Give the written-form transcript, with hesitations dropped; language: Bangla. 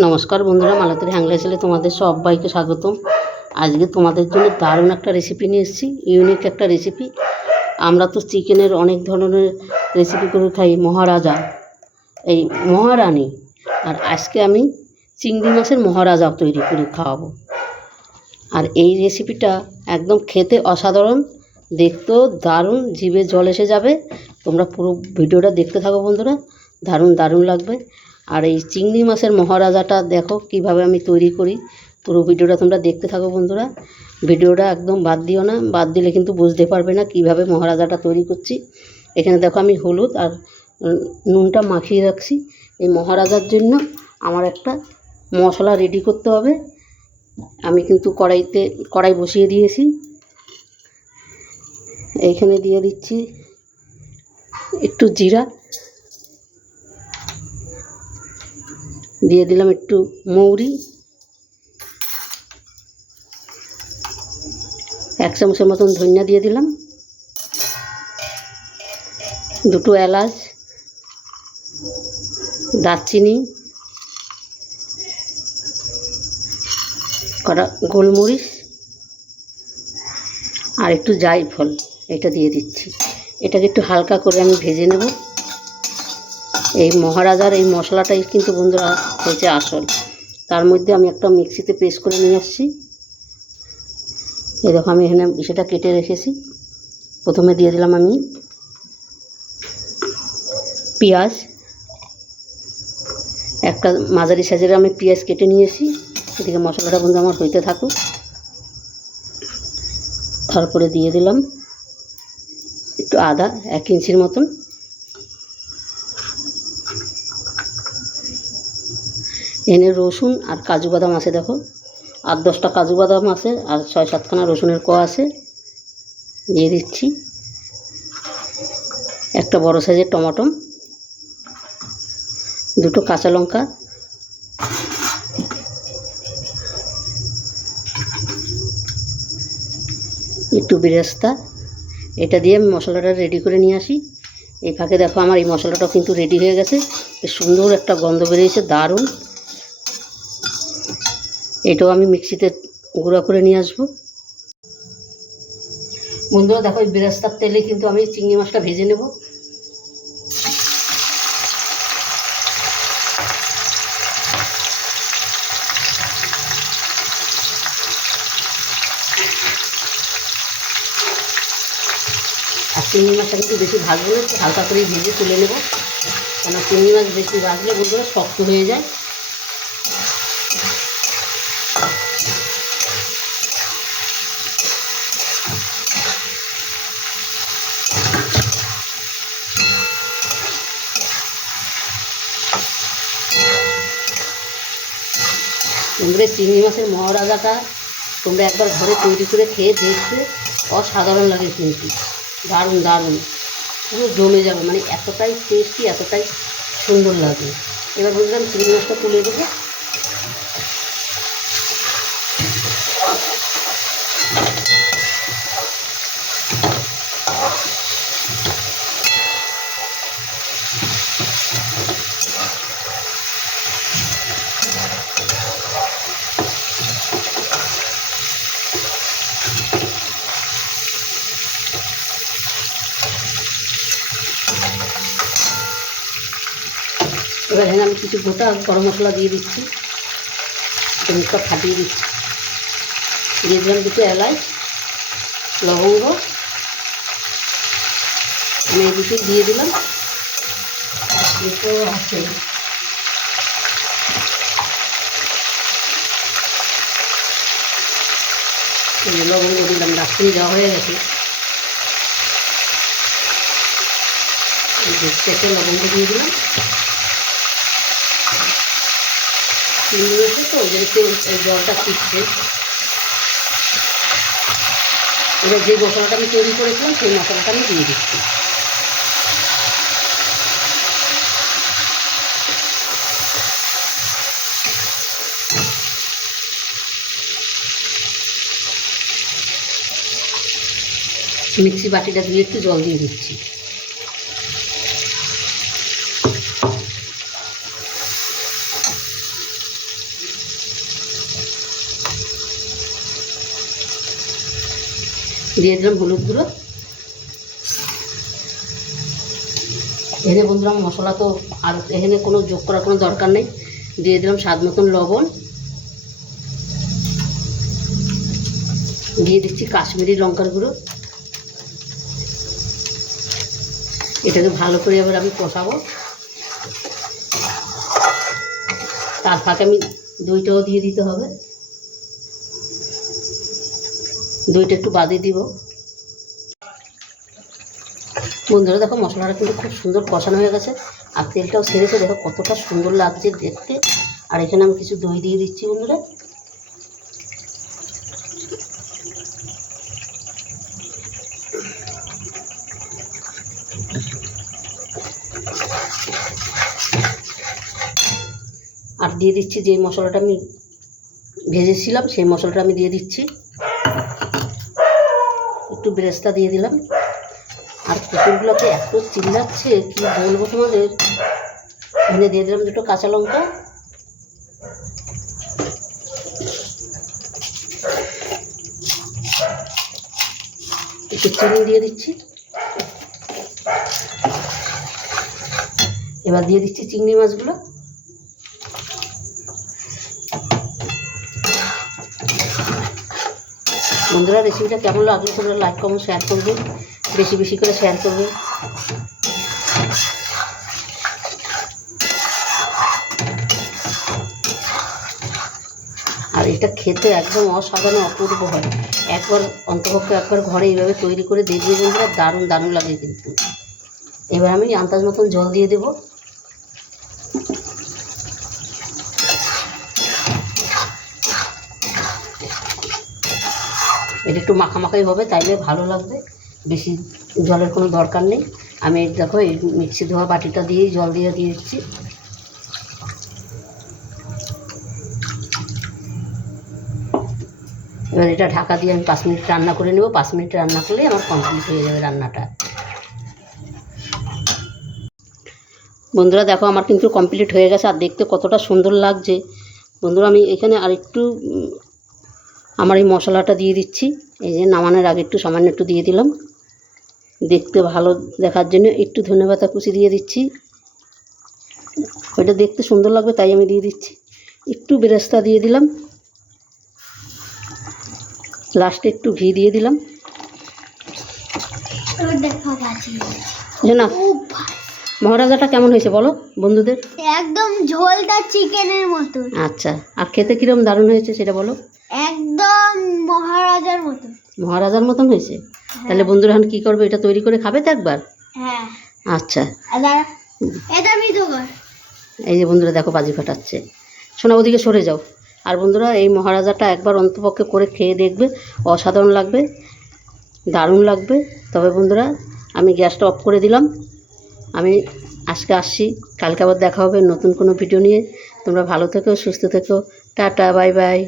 নমস্কার বন্ধুরা, মালতীর হ্যাংলা ছেলে তোমাদের সবাইকে স্বাগতম। আজকে তোমাদের জন্য দারুণ একটা রেসিপি নিয়ে এসেছি, ইউনিক একটা রেসিপি। আমরা তো চিকেনের অনেক ধরনের রেসিপি করে খাই, মহারাজা, এই মহারানী, আর আজকে আমি চিংড়ি মাছের মহারাজা তৈরি করে খাওয়াবো। আর এই রেসিপিটা একদম খেতে অসাধারণ, দেখতেও দারুণ, জিভে জল এসে যাবে। তোমরা পুরো ভিডিওটা দেখতে থাকো বন্ধুরা, দারুণ দারুণ লাগবে। আর এই চিংড়ি মাছের মহারাজাটা দেখো কিভাবে আমি তৈরি করি, পুরো ভিডিওটা তোমরা দেখতে থাকো বন্ধুরা। ভিডিওটা একদম বাদ দিও না, বাদ দিলে কিন্তু বুঝতে পারবে না কিভাবে মহারাজাটা তৈরি করছি। এখানে দেখো আমি হলুদ আর নুনটা মাখিয়ে রাখছি। এই মহারাজার জন্য আমার একটা মশলা রেডি করতে হবে। আমি কিন্তু কড়াই বসিয়ে দিয়েছি। এইখানে দিয়ে দিচ্ছি একটু জিরা, দিয়ে দিলাম একটু মৌরি, 1 চামচের মতন ধনিয়া দিয়ে দিলাম, 2 এলাচ, দারচিনি, কটা গোলমরিচ আর একটু জায়ফল, এটা দিয়ে দিচ্ছি। এটাকে একটু হালকা করে আমি ভেজে নেব। এই মহারাজার এই মশলাটাই কিন্তু বন্ধুরা হয়েছে আসল। তার মধ্যে আমি একটা মিক্সিতে পেস্ট করে নিয়ে আসছি। এই দেখো আমি এখানে সেটা কেটে রেখেছি। প্রথমে দিয়ে দিলাম আমি পেঁয়াজ, একটা মাঝারি সাইজের আমি পেঁয়াজ কেটে নিয়েছি। এদিকে মশলাটা বন্ধু আমার হইতে থাকুক। তারপরে দিয়ে দিলাম একটু আদা, 1 ইঞ্চির মতন, এনে রসুন আর কাজু বাদাম আছে, দেখো 8-10টা কাজু বাদাম আছে, আর 6-7খানা রসুনের কোয়া আছে, দিয়ে দিচ্ছি। একটা বড় সাইজের টমেটো, 2টো কাঁচা লঙ্কা, একটু বেরেস্তা। এটা দিয়ে আমি মশলাটা রেডি করে নিয়ে আসি। এই ফাঁকে দেখো আমার এই মশলাটাও কিন্তু রেডি হয়ে গেছে। বেশ সুন্দর একটা গন্ধ বেরিয়েছে, দারুণ। এটাও আমি মিক্সিতে গুঁড়া করে নিয়ে আসবো। বন্ধুরা দেখো এই বেরেস্তার তেলে কিন্তু আমি চিংড়ি মাছটা ভেজে নেব। আর চিংড়ি মাছটা কিন্তু বেশি ভাজবো না, একটু হালকা করেই ভেজে তুলে নেব, কেন চিংড়ি মাছ বেশি ভাজলে বন্ধুরা শক্ত হয়ে যায়। তোমরা চিংড়ি মাছের মহারাজাটা তোমরা একবার ঘরে তৈরি করে খেয়ে দেখবে, অসাধারণ লাগে কিন্তু, দারুণ দারুণ, পুরো জমে যাবে, মানে এতটাই টেস্টি, এতটাই সুন্দর লাগে। এবার বললাম চিংড়ি মাছটা তুলে দেবো। এবার এখানে আমি কিছু গোটা গরম মশলা দিয়ে দিচ্ছি, মুখটা ফাটিয়ে দিচ্ছি। দিয়ে দিলাম 2 এলাচ, লবঙ্গ, আমি এই দুটো দিয়ে দিলাম। আছে লবঙ্গ দিলাম, রাত্রি দেওয়া হয়ে গেছে, চেটে লবঙ্গ দিয়ে দিলাম। চিংড়ি মাছে তো যেহেতু এই জলটা ফুটছে, এবার যে মশলাটা আমি তৈরি করেছিলাম সেই মশলাটা আমি দিয়ে দিচ্ছি। মিক্সি বাটিটা দিয়ে একটু জল দিয়ে দিচ্ছি। দিয়ে দিলাম হলুদ গুঁড়ো। এখানে বন্ধুরা মশলা তো আর এখানে কোনো যোগ করার কোনো দরকার নেই। দিয়ে দিলাম স্বাদ মতন লবণ। দিয়ে দিচ্ছি কাশ্মীরি লঙ্কার গুঁড়ো। এটাকে ভালো করে এবার আমি কষাবো। তার ফাঁকে আমি দইটাও দিয়ে দিতে হবে। দইটা একটু বাদে দিব। বন্ধুরা দেখো মশলাটা কিন্তু খুব সুন্দর কষানো হয়ে গেছে, আর তেলটাও ছেড়েছে। দেখো কতটা সুন্দর লাগছে দেখতে। আর এখানে আমি কিছু দই দিয়ে দিচ্ছি বন্ধুরা। আর দিয়ে দিচ্ছি যে মশলাটা আমি ভেজেছিলাম, সেই মশলাটা আমি দিয়ে দিচ্ছি। একটু বেরেস্তা দিয়ে দিলাম। আর কুকুরগুলোকে এত চিল্লাচ্ছে কি বলবো তোমাদের। এখানে দিয়ে দিলাম দুটো কাঁচা লঙ্কা। একটু চিনি দিয়ে দিচ্ছি। এবার দিয়ে দিচ্ছি চিংড়ি মাছগুলো। বন্ধুরা রেসিপিটা কেমন লাগলো তোমরা লাইক কমেন্ট শেয়ার করবে, বেশি বেশি করে শেয়ার করবে। আর এটা খেতে একদম অসাধারণ অপূর্ব হয়। একবার অন্তপক্ষে একবার ঘরে এইভাবে তৈরি করে দেখবে বন্ধুরা, দারুণ দারুণ লাগে কিন্তু। এবার আমি আন্দাজ মতন জল দিয়ে দেবো। এটা একটু মাখামাখাই হবে, তাইলে ভালো লাগবে। বেশি জলের কোনো দরকার নেই। আমি দেখো এই মিক্সি ধোয়া বাটিটা দিয়েই জল দিয়ে দিচ্ছি। এবার এটা ঢাকা দিয়ে আমি 5 মিনিট রান্না করে নেব। 5 মিনিট রান্না করলেই আমার কমপ্লিট হয়ে যাবে রান্নাটা। বন্ধুরা দেখো আমার কিন্তু কমপ্লিট হয়ে গেছে, আর দেখতে কতটা সুন্দর লাগছে। বন্ধুরা আমি এখানে আরেকটু আমার এই মশলাটা দিয়ে দিচ্ছি। এই যে নামানোর আগে একটু সামান্য একটু দিয়ে দিলাম, দেখতে ভালো দেখার জন্য। একটু ধনেপাতা কুচি দিয়ে দিচ্ছি, ওইটা দেখতে সুন্দর লাগবে তাই আমি দিয়ে দিচ্ছি। একটু বেরেস্তা দিয়ে দিলাম, লাস্টে একটু ঘি দিয়ে দিলাম। না মহারাজাটা কেমন হয়েছে বলো বন্ধুদের? একদম ঝোলটা চিকেনের মতো। আচ্ছা, আর খেতে কিরম দারুণ হয়েছে সেটা বলো। একদম মহারাজার মতো। মহারাজার মতন হয়েছে। তাহলে বন্ধুরা এখন কী করবে, এটা তৈরি করে খাবে তো একবার? হ্যাঁ। আচ্ছা এটা আমি দেবো। এই যে বন্ধুরা দেখো বাজি ফাটাচ্ছে। শোনা ওদিকে সরে যাও। আর বন্ধুরা এই মহারাজাটা একবার অন্তপক্ষে করে খেয়ে দেখবে, অসাধারণ লাগবে, দারুণ লাগবে। তবে বন্ধুরা আমি গ্যাসটা অফ করে দিলাম। আমি আজকে আসছি, কালকে আবার দেখা হবে নতুন কোনো ভিডিও নিয়ে। তোমরা ভালো থেকো, সুস্থ থেকো, টাটা, বাই বাই।